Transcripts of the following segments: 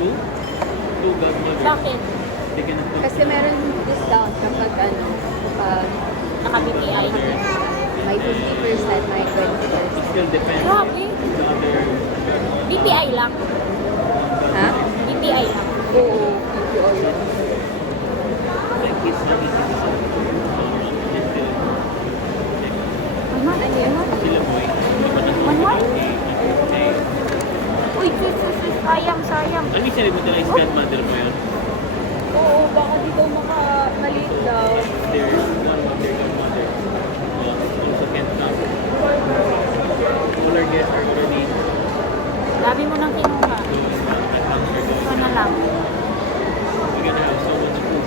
Two? Two godmother. Bakit? They can afford Kasi meron discount kapag kapag Naka-BPI. may 50%, may 20%. It still depends Grabe. sa other BPI lang. Ha? BPI lang. Oo. PPO yun. like his money to the side. And still, Ano yan? sila boy. Hindi pa na One more? Okay. Uy, sus. Sayang. Ano yung sinabi mo talaga is godmother mo yun? Oo, baka di daw maliit daw. Their godmother, godmother. Also can't come. All our guests are already Dami mo nang kinuha. at lunch are going. Ito na lang. We're gonna have so much food.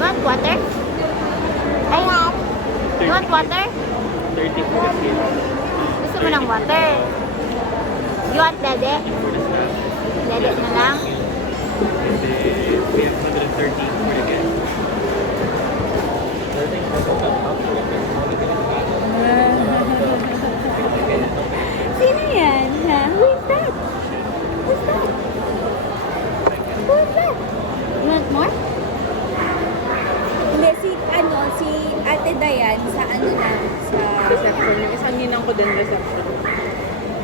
Want water? Ay, you want water? 30 for the kids. Gusto mo ng water? You want dede? For the staff. Dede na lang? And then we have 130 for the guests. Sino yan? Ha? Who is that? Who's that? Who is that? You want more? Hindi, si Ate Dayan sa sa Reception. Yung isang ninang ko din reception.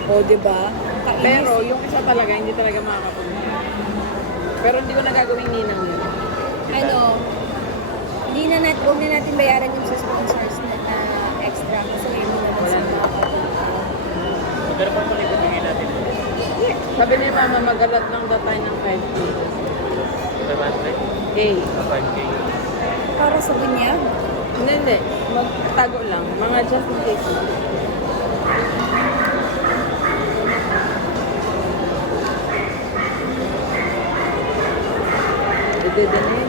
O, di ba? Pero yung isa talaga, hindi talaga makakapunta. Pero hindi ko na gagawing ninang yun. huwag na natin bayaran yung sa sponsors na extra kasi hindi naman Wala sila. Pero pa pala ibigay natin. Sabi ni Mama, mag-alat lang daw tayo ng 5K. 500? K. 5K. Para sa bunyag? Hindi. Magtago lang. Mga just in case lang. Dede na yun.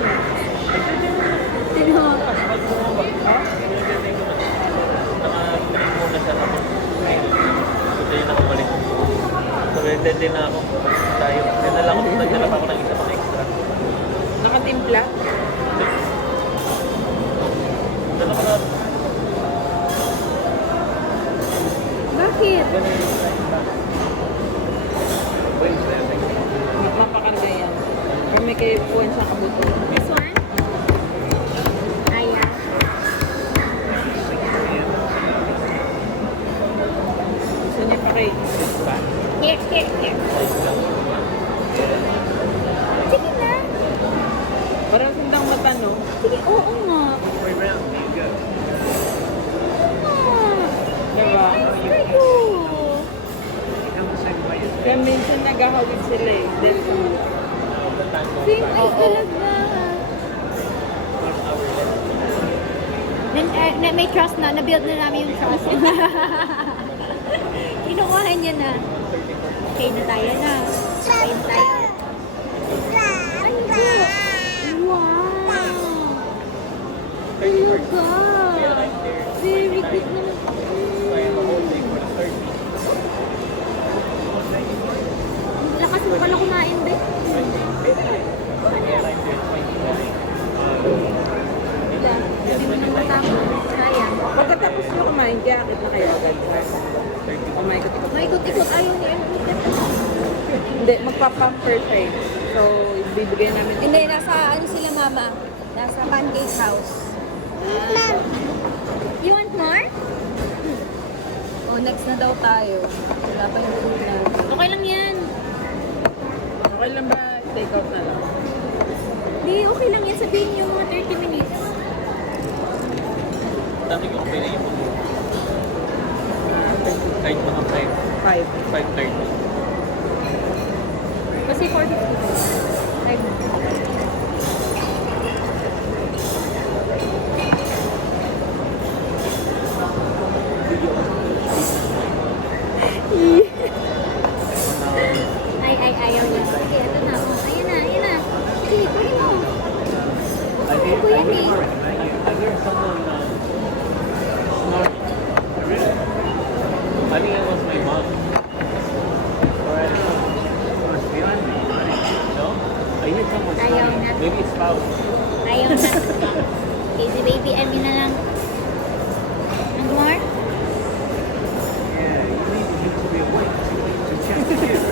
Sino? Pag bumaba, nilagay ko na. Naka-train muna siya tapos punta yung nakabalik. Sabi, dead na ako. Tayo. Nagdala pa ako ng isa pang extra. Nakatimpla. Dala ko na. Bakit? Ganun yung time back. Wait, Mapakarga yan. Kami kayo puwan sa kabuto. This one? Ayan. Gusto niya pa kayo. Here. Sige na. Parang sundang mata, no? Sige, oo nga. Diba? Ay, ko. Kaya minsan naghahawid sila eh. Dahil Same ay talaga. Then, may trust na. Na-build na namin yung trust. Kinukuha niya na. Okay na tayo na. Okay na tayo. Ay, ko. Wow. Talaga. Very good naman. Lakas mo pala kumain, be. Wala. Hindi mo nang matapos. Sayang. pagkatapos nyo kumain, kaya akit na kayo agad. Kumaikot-ikot. Maikot-ikot ayaw ni Enrique. Hindi, magpa-pamper siya eh. So, bibigyan namin. Hindi, nasa ano sila mama? Nasa pancake house. You want more? Oh, next na daw tayo. Wala pa yung food natin. Okay lang yan. Okay lang ba take out na lang? Hindi, okay lang yan. Sabihin niyo mga 30 minutes. Dami ko okay na yung kahit mga 5. 5:30. Kasi 450. Ay, ayaw niya. Sige, ito na. Oh, ayan na. Sige, kunin mo. Kunin ko yan eh. I heard someone snort. I think it was my mom. Alright. No? I hear someone Ayaw snoring. na. Maybe it's spouse. Ayaw na. Okay, si baby Emmy na lang. And more? Yeah, you need to be awake to check the kids.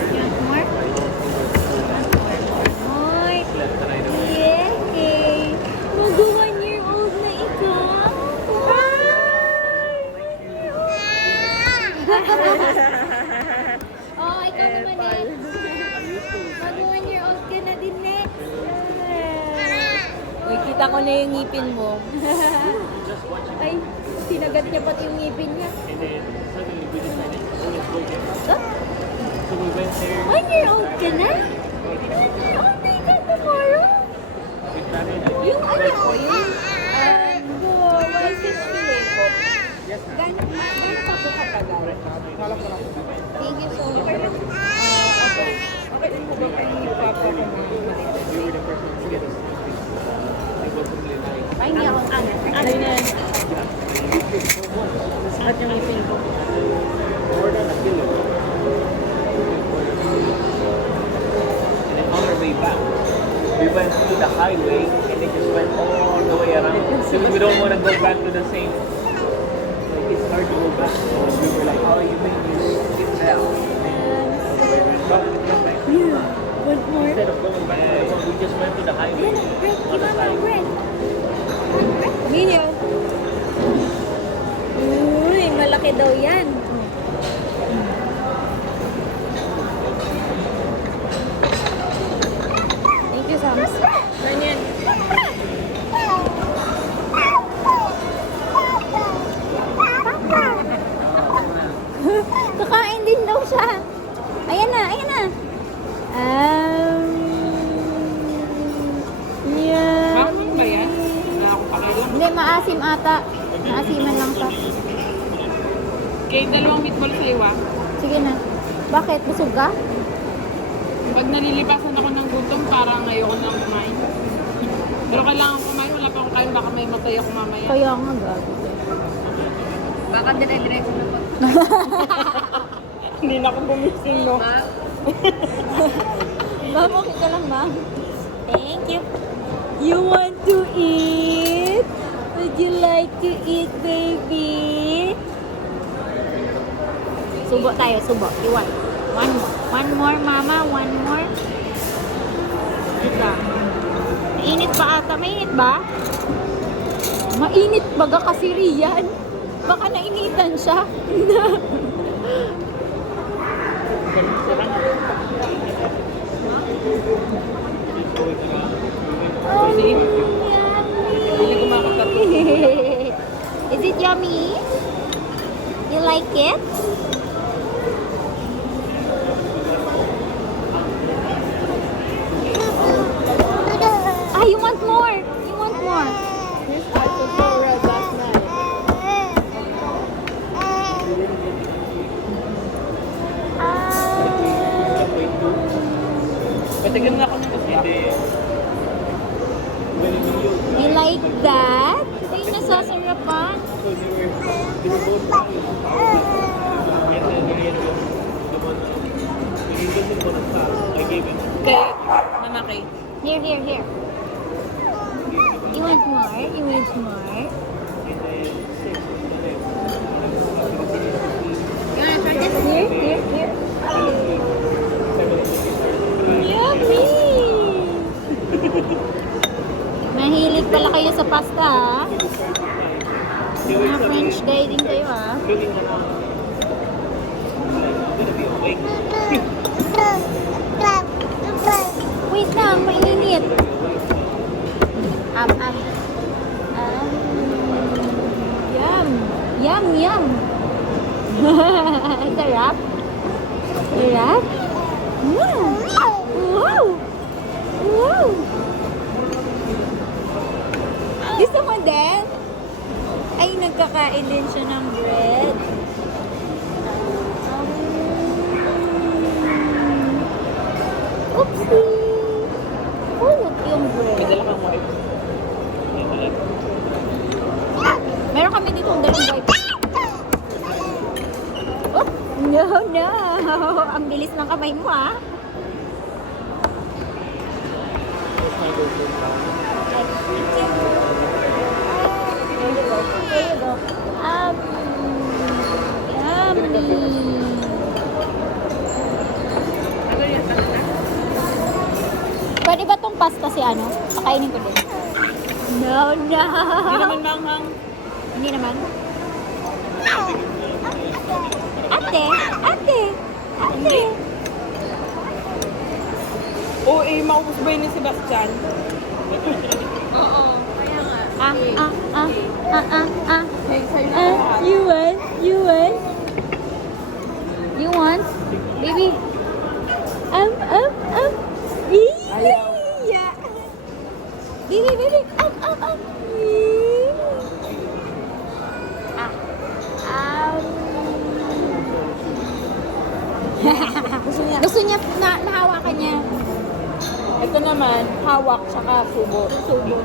Nakita ko na yung ngipin mo. Just watching. Ay, sinagat niya pati yung ngipin niya. And then suddenly we decided, let's go there. Huh? So we went there. 1 year old ka na? 1 year old na ka tomorrow? We traveled. Yung ano ko, yung Whitefish fillet ko. Yes, ma'am. Gano'n pa po katagal? Thank you so much. Okay din mo ba kay Papa ko mga We were the first ones to get us. It was really nice. Ay, hindi ako. Ano yan? Sakit yung ipin ko. More than a kilo. And then on our way back, we went to the highway and then just went all the way around. Because we don't want to go back to the same. Like it's hard to go back. So we were like, oh, you made me sit down. And then we went back and come back. Yeah. Want more? Instead of going back to the road, we just went to the highway. Ayan na, bread. On the Iba side. mo, bread. Video. Uy, malaki daw yan. Thank you, Sams. Ganyan. Kakain din daw siya. Ayan na, ayan na. Yeah. Mamang ba yan? Wala akong pakialam. Hindi, maasim ata. Maasiman lang siya. Kay dalawang meatball sa iwa. Sige na. Bakit? Busog ka? Pag nalilipasan ako ng gutom, parang ayoko na kumain. Pero kailangan kumain, wala pa akong kain, baka may matay ako mamaya. Kaya nga, gabi. Baka dire-diretso na pag Hindi na ako bumising, no? Ma'am, okay ka lang, ma'am? Thank you. You want to eat? Would you like to eat, baby? Subo tayo, subo. You want? One more, mama. One more. Ika. Mainit pa ata. Mainit ba? Mainit baga kasi riyan. Baka nainitan siya. Oh, Sige. yummy. Hindi kumakatat. Is it yummy? You like it? Ah, you want more? You want more? His eyes was so red last night. Patigan na ako ng kasi. You like that? Ay, nasasarapan. So they were both fine. And then the one, he doesn't want to stop. I gave him. Kay Manaki. Here. You want more? You want more? And then six. Here. Yummy! Mahilig pala kayo sa pasta, ha? Mga French guy din kayo, ha? Looking around. I'm gonna be awake. Wait lang, mainit. Yum. Sarap. Sarap. Wow. Gusto mo din? Ay, nagkakain din siya ng bread. Oopsie! Hulog yung bread. Madala kang wife. Meron kami dito ang dalang wipe. Oh, no. Ang bilis ng kamay mo, ah. There you go. Yummy. Pwede ba tong pasta si ano? Pakainin ko din. No. Hindi naman manghang. Hindi naman. Ate. Oo, maubos ba yun ni Sebastian? Oo. Ah, ah, ah, ah, ah, ah. Sa'yo na lahat. You want? You want? You want? Baby? Ayaw. Yeah. Baby, baby. Gusto niya. Gusto niya na nahawakan niya. Ito naman, hawak tsaka subo. Subo.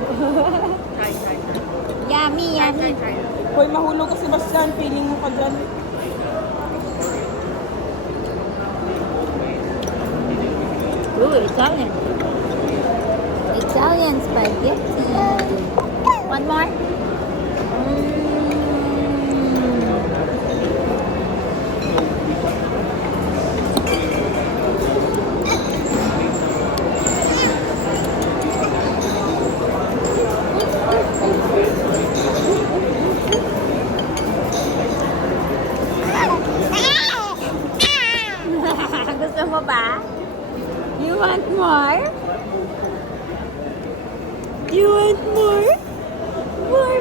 Yummy, yummy. Hoy, mahulog ka, Sebastian. Feeling mo ka dyan. Ooh, Italian. Italian spaghetti. One more? Gusto mo ba? You want more? You want more? More?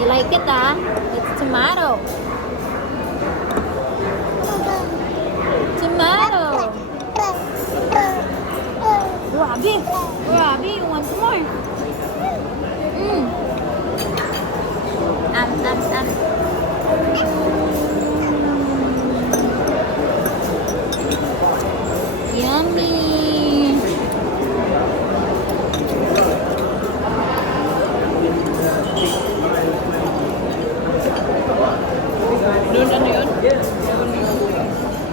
You like it, ah? It's tomato. Tomato. Grabe, you want more? Yummy. Noon ano yun?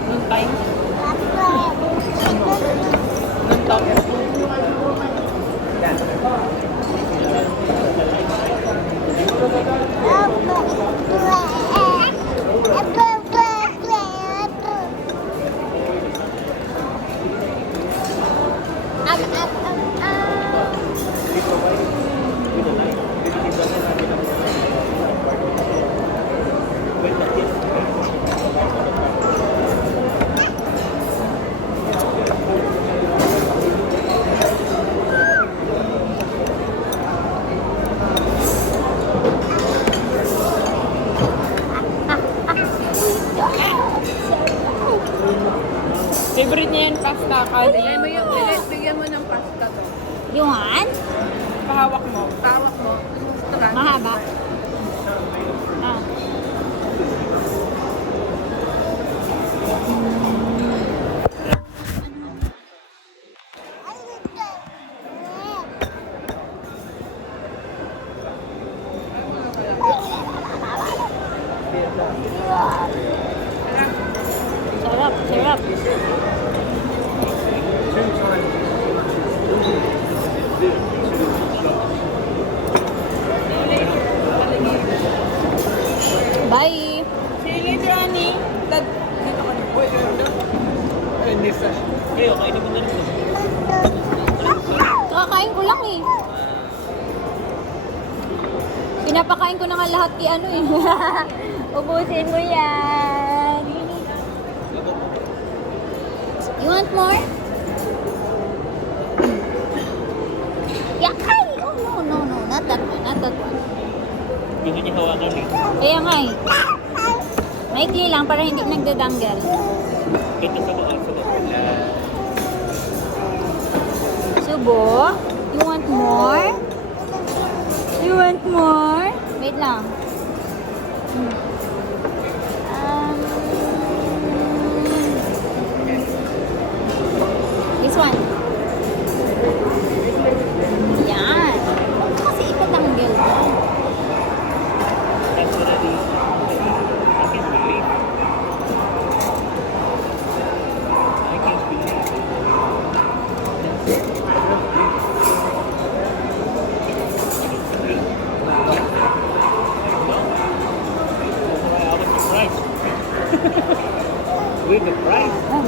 Noon time? Noon talk? Favorite niya yung pasta ka. Bigyan mo ng pasta to. You want? Pahawak mo. Pahawak mo. Ito ba? Mahaba. Ah. Sarap. Bye. See you later, honey. Dito ka na. Hindi sa... Kayo, kainin mo na rin. Kakakain ko lang eh. Pinapakain ko na nga lahat kay ano eh. Ubusin mo yan. You want more? Yeah, ay! Oh, no. Not that one. Hindi mo niya hawakan eh. Kaya nga eh. Maikli lang para hindi nagdadanggal. Ito sa mga sulat. Subo? You want more? You want more? Wait lang. This one. Yan. Kasi ipatanggal ko. That's already... I can't believe it. I can't believe it. With the price. Not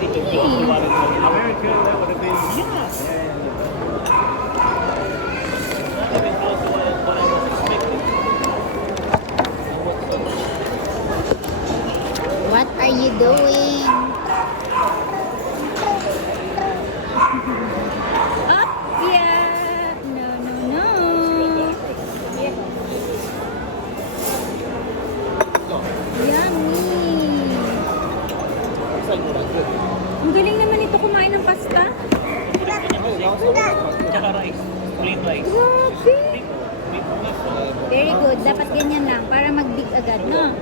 even close to what it was. America, that would have been... Yeah. Not even close to what I was expecting. What are you doing? Dapat ganyan lang para mag-big agad, no?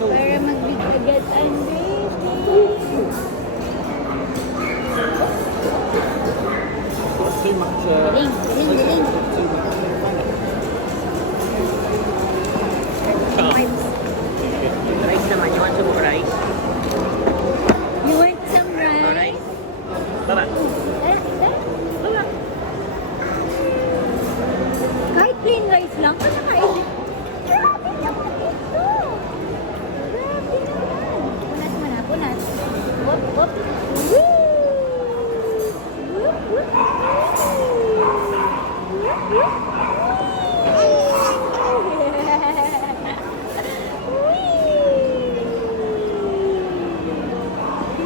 Para mag-big agad ang baby. Too much. Galing, galing, galing. Too much. Rice naman. You want some rice? You want some rice? Rice? Tara. Tara. Kahit plain rice lang, kasi kainin. Grabe naman ito. Grabe naman. Punas mo na, punas. Whoop, whoop. Woo! Whoop, whoop. Whoop, whoop.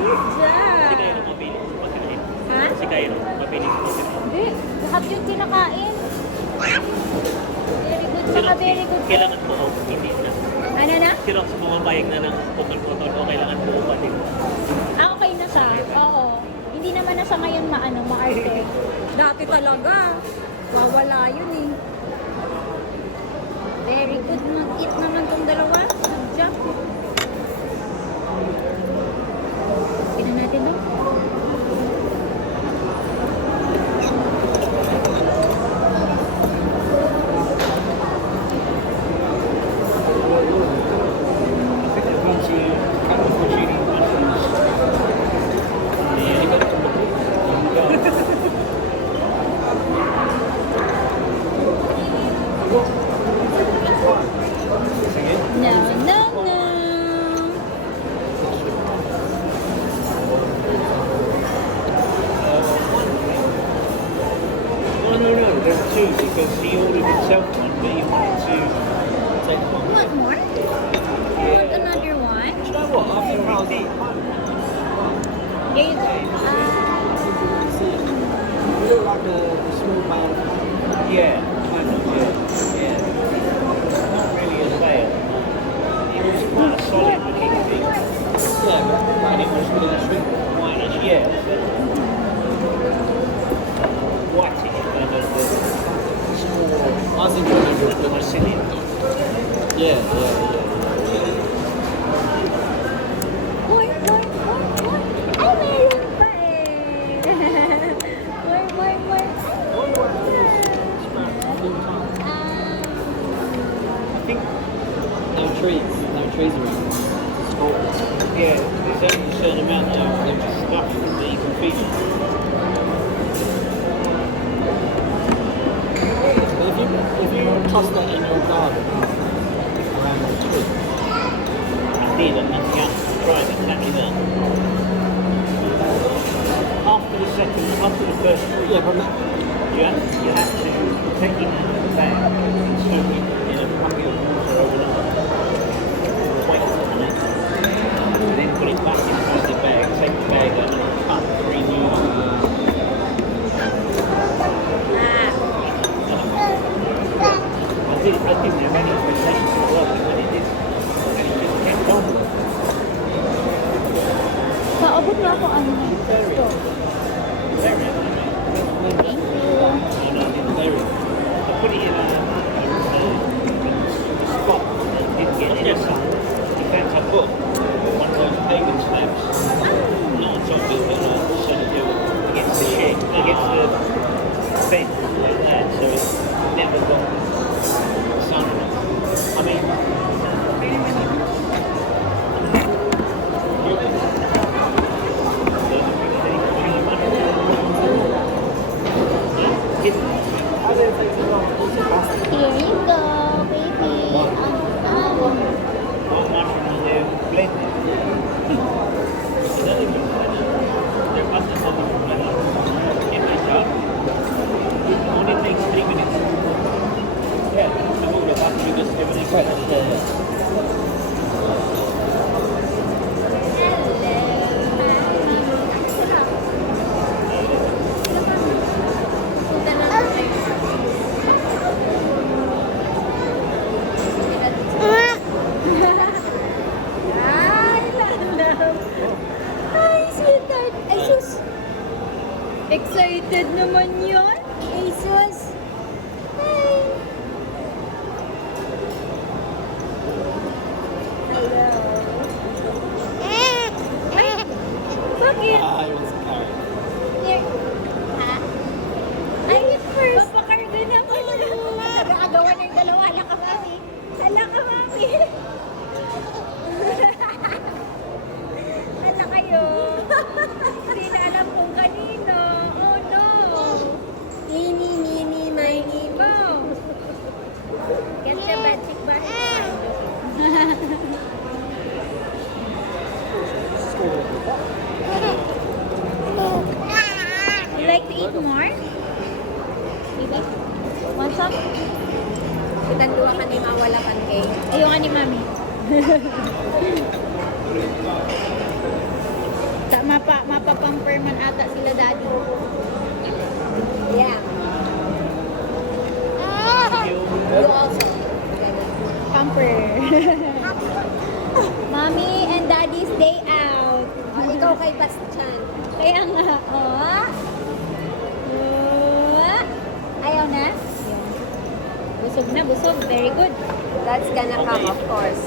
Good job. Si Cairo, mabilis pagkain. Ha? Si Cairo, mabilis pagkain. Hindi, lahat yung kinakain. Very good, saka very good. Kailangan po, hindi na. Ano na? Si Rox bumapayag na ng putol-putol o kailangan po pa din. Ah, okay na siya. Oo. Hindi naman na siya ngayon maarte. Dati talaga. Wawala yun eh. Very good. Mag-eat naman tong dalawa. Nag-jump. Tignan natin no? Once you cut the porcini mushrooms, yeah, you got to look No, no, no. No, there are two because he ordered himself one, but he wanted to take one. You want more? You want another one? Do you know what? After I was at home, Here you go. you look like a small man. Yeah, kind of, yeah. Not really a fail. He was quite a solid looking thing. Yeah, and it was whitish, yeah. Whitish, kind of small. I was enjoying the Brazilian. Yeah. More. Ay, meron pa eh. More. I think no trees around. Yeah, there's only a certain amount of stuff that you can feed. If you toss that in your garden around the tree, I did, and nothing else. I tried exactly that. After the first tree, yeah, but you have to take it out of the bag and soak it in a bucket of water overnight. Wait for it. And then put it back inside the bag, take the bag out and cut 3 new I didn't have any expectations of working when it did. And it just kept on. Paabot na ako ano na. Very, very. Thank you. Very. I put it in a spot that didn't get any sun. In fact, I put one of those pagan slabs, not on top of it, but sort of against the shed, against the fence like that, so it never got sun. I mean, Here you go, baby. what mushrooms they're blended. They're busted for mushroom blended. Get this up. Only takes 3 minutes. Yeah, the whole of that, you just everything. Ay, sweetheart. Ay, sus. Excited naman yun. Ay, sus. Ay. You like to eat more? Diba? Want some? Kitang luwa ka ni mawala pancake. Ayoko ni Mami. Mapapamperman ata sila daddy. Yeah. You also. Pamper. Mommy and Daddy's day out. Oh, ikaw kay Bastian. Kaya nga, oh. Ayaw na? Busog na, busog. Very good. That's gonna come, of course.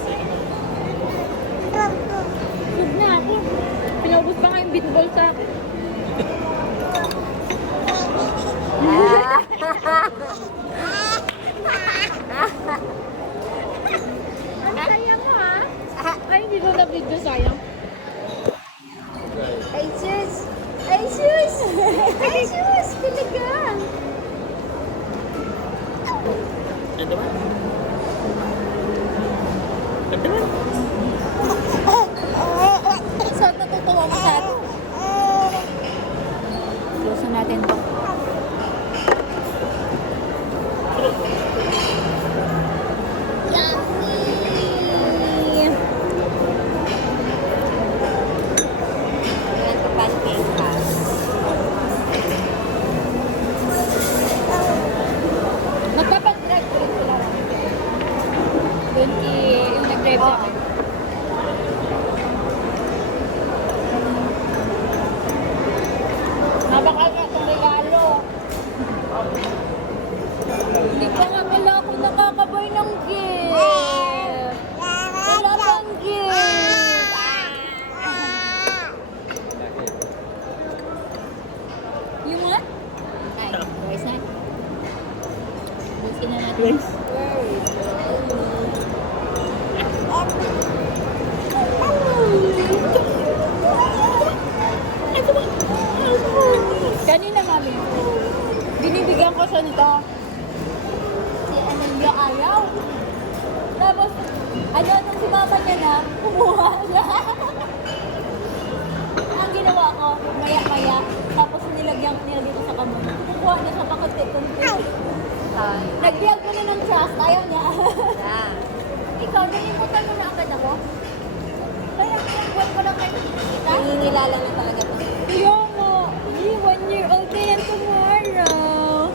Busog na ako. Pinubos pa nga yung bitball sa akin. Ang sayang mo ha? Ay, hindi ko na-video sayang. Ay, sus! Ay, sus! Ay, sus! Talaga! Ano ba? Ano ba? So, natutuwa mo sa atin. Lusan natin to. Yummy! Ayan to pancake ka. Magpapag-drive ko rin sila. Doon yung nag-drive sa akin. Napakal na itong regalo. Hindi pa nga pala ako nakakabay ng gift. Wala pang gift. You want? Ay, guys na. Busin na natin. Kanina, Mami, binibigyan ko siya nito. Si Ananya ayaw. Tapos, nung si Mama niya na, kumuha na. Ang ginawa ko, maya-maya, tapos nilagyan ko sa kamon. Kumuha na siya pakunti-kunti. Nagyag ko na ng trust, ayaw niya. Yeah. Ikaw, nalimutan mo na agad ako. Kaya, buwan ko lang kayo kita. Nangingilala na talaga to. Ayaw mo. 1 year old na yan tomorrow.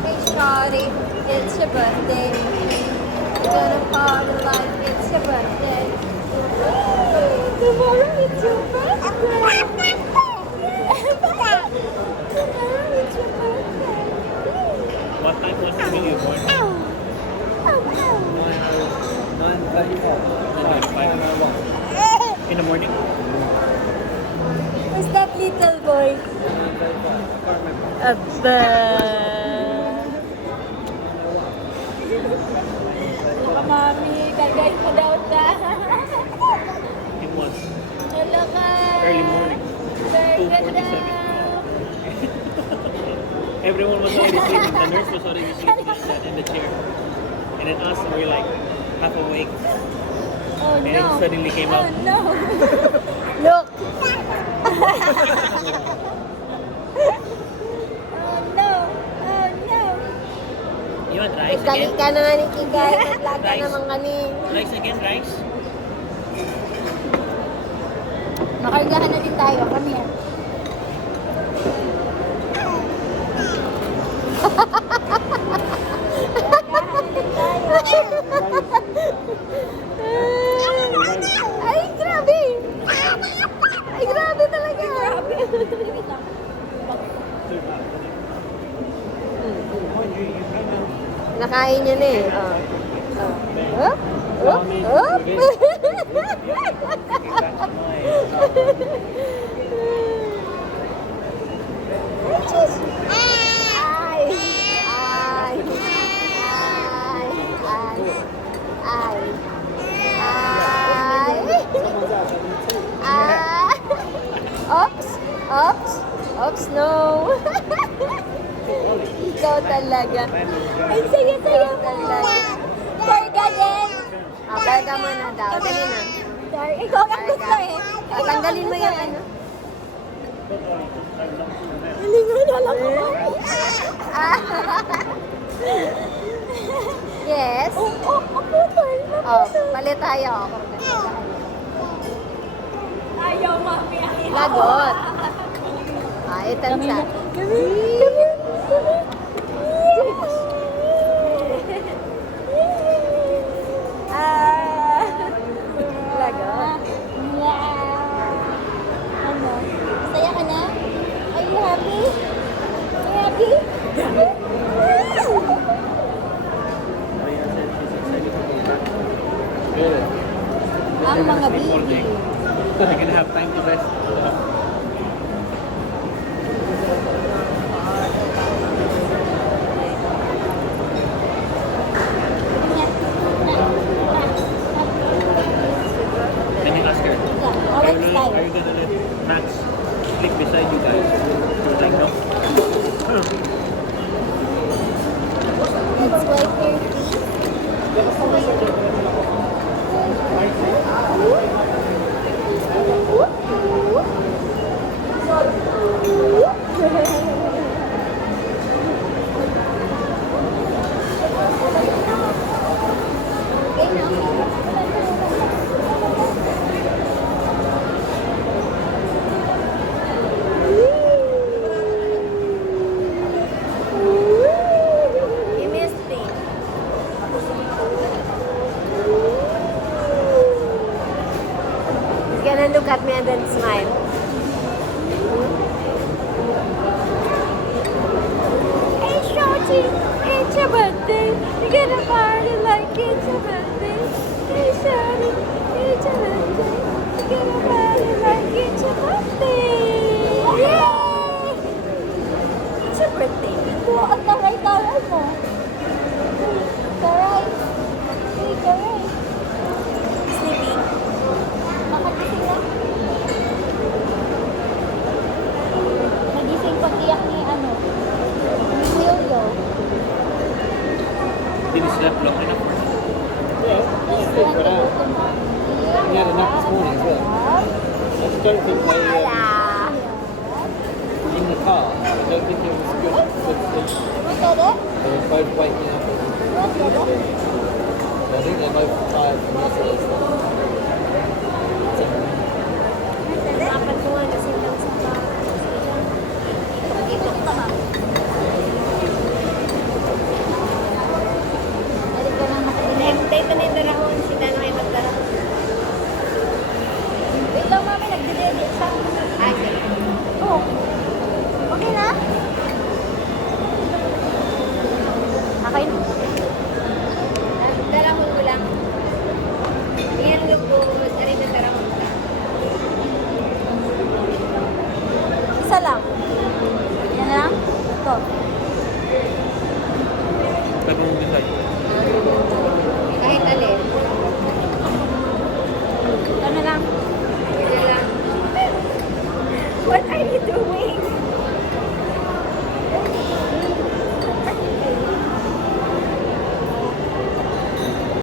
Hey, shawty, it's your birthday. You're gonna party like it's your birthday. Tomorrow it's your birthday. Tomorrow it's your birthday. What time was the video born? 9:35. In the morning? Who's that little boy? Abba. Look, Mami. Gagawin mo daw ta. It was Hello ka. early morning. Very good 2:47. daw. Everyone was already sleeping. The nurse was already sleeping. Just sat in the chair. And then us, we were like half awake. Oh And no. it suddenly came Oh out. no. Look! Oh no. Oh no. You want rice Dali again? ka na nga ni Kigay. Naglaga Rice. naman kani. Rice again, rice? Makargahan na din tayo. Kami yan. Ay, grabe! Ay, grabe talaga! Nakain niya na eh. Oh. Oh. Oh. Oh. Ay! Ay! Ay! Ay! Ay! Oops! Oops! Oops, no! Ikaw talaga. Ang saya-saya mo. Talaga. Karga din. Karga mo na daw. Dali na. Sorry, ikaw ang gusto eh. Tanggalin mo yung ano. Hilingan na lang ako. Yes. Kaputol. Oh, palit tayo. Ayaw, mami. Lagot. Itansa. Lagot. Ano? Saya ka na? Are you happy? Are you happy? Good. Ang mga baby. You're gonna have time to rest. Can you ask her? Our Are you style. gonna let Max sleep beside you guys? She's like, no. Let's wipe your feet. Okay na. You missed me. He's gonna look at me and then smile. Hey, Shorty, it's your birthday. You're gonna party like it's your birthday. Hey, Shorty, it's your birthday. You're gonna party like it's your birthday. Yay! It's your birthday. Ito, ang taray-taray mo. Taray. Hey, taray. Sleepy. Makagising na. Nagising pag-iyak ni ano. Ni Yoyo. Did you sleep long enough? Yes, but he had a nap this morning as well. I just don't think in the car, I don't think it was good sleep. Look at it. They were both waking up. Look at it. I think they're both tired from yesterday's stuff. Dapat mo nga kasi lang sa Itok ka ba? Balik ka lang nakadinig. Dito na yung darahon. Sila na kayo magdarahon. Wait lang, mami. Nagdidede siya. Ay, sige. Oh. Okay na? Okay na. Darahon ko lang. Yan yung po. Mag-arin na darahon ka. Isa lang. Yan na lang? Ito.